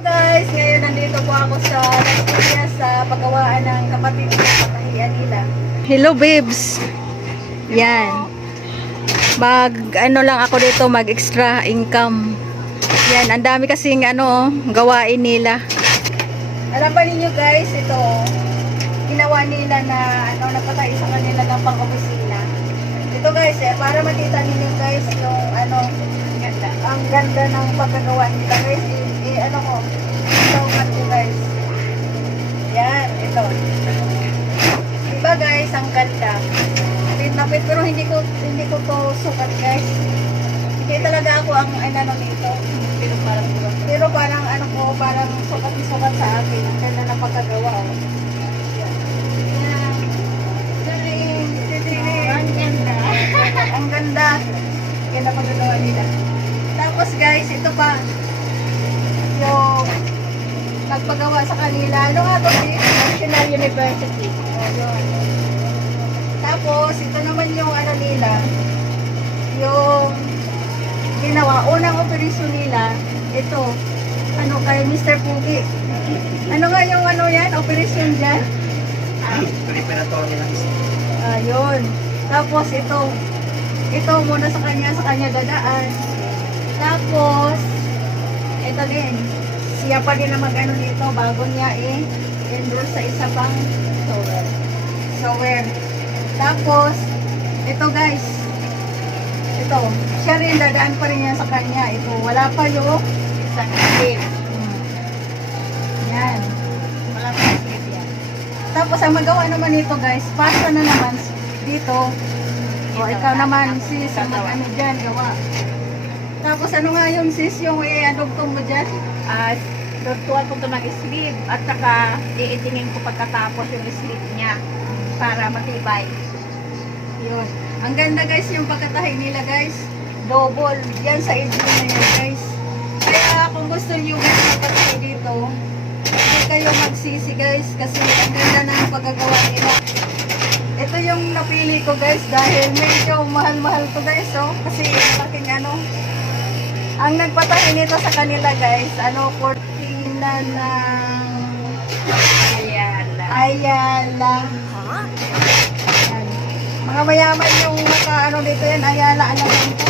Guys, ngayon nandito po ako sa Las sa pagawaan ng kapatid ko, patahian nila. Hello babes. Yan. Ano lang ako dito, mag extra income. Yan, ang dami kasing gawain nila. Alam ba ninyo guys, ito ginawa nila na napatay sa kanila ng pang-opisina. Ito guys, para makita ninyo guys yung ang ganda ng pagkagawa nila guys. Ito guys. Yan, ito. Diba guys, ang ganda. Napit pero hindi ko to sukat guys. Hindi talaga ako ang nito. Pero parang parang sukat sa akin. Ang ganda ng pagkagawa. Yan. Ang ganda. Ganda pagkagawa nila. Tapos guys, ito pa yung nagpagawa sa kanila. Ano nga ito? National University. Tapos, ito naman yung nila, yung ginawa. Unang operasyon nila, ito, kay Mr. Pugi. Ano nga yung yan? Operasyon dyan? Preparatory lang. Ayun. Tapos, ito muna sa kanya dadaan. Tapos, ito din. Siya pa din na dito bago niya enroll sa isa pang software. Tapos, ito guys. Ito, siya rin dadaan pa rin yan sa kanya. Ito, wala pa yung isang slip. Yan. Wala pa yung slip yan. Tapos, ang magawa naman ito guys, pasta na naman dito. O, ikaw naman sis, dyan, gawa. Tapos ano nga yung sis, yung adugtong mo dyan? Dugtuan ko ito ng sleeve at saka iitingin ko pagkatapos yung sleeve niya para matibay. Yun. Ang ganda guys yung pagkatahi nila guys. Double. Yan sa edge na yan guys. Kaya kung gusto nyo guys magpatahi dito, hindi kayo magsisi guys kasi ang ganda na yung pagkagawa nila. Ito yung napili ko guys dahil medyo mahal-mahal to guys kasi malaking ang nagpatahi nito sa kanila guys, 14 na ng Ayala. Yan. Mga mayaman yung dito yan, Ayala, alam mo po.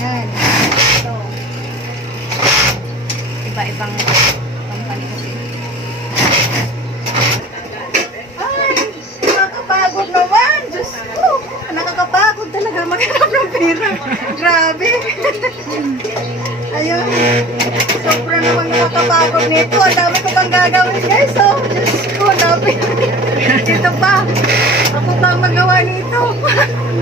Yan. Ito. Iba-ibang company kasi. Ay, nakakapagod naman. Diyos ko. Nakakapagod talaga maghanap ng pera. Grabe. Ayun. Sobra naman nakakapagod nito. Ang dami ko pang gagawin guys. Diyos ko, dami. Ito pa. Ako pa ang magawa nito.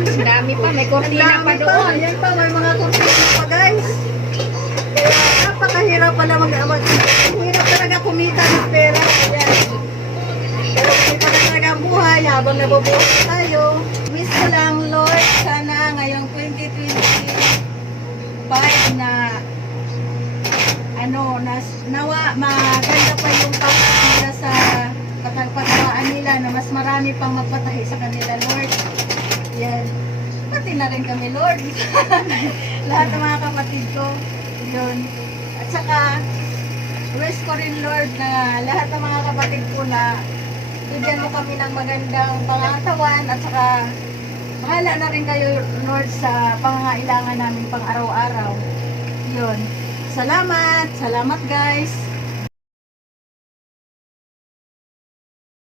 Ang dami pa, may kortina pa doon. Ayan pa, may mga kurtina pa guys. Kaya napakahirap pala mag-awat. Hirap talaga kumita ng pera. Ayan. Pero kumita na talaga ang buhay habang nabubuhay tayo. Miss ko lang Lord, sana ngayong 2025 na nawa maganda pa yung nila sa pagpatawaan nila na mas marami pang magpatahi sa kanila Lord. Yan. Pati na rin kami Lord. Lahat ng mga kapatid ko. Yun. At saka wish ko rin Lord na lahat ng mga kapatid ko na bigyan mo kami ng magandang pangatawan at saka bahala na rin kayo Lord sa pangangailangan namin pang araw-araw. Yun. Salamat guys.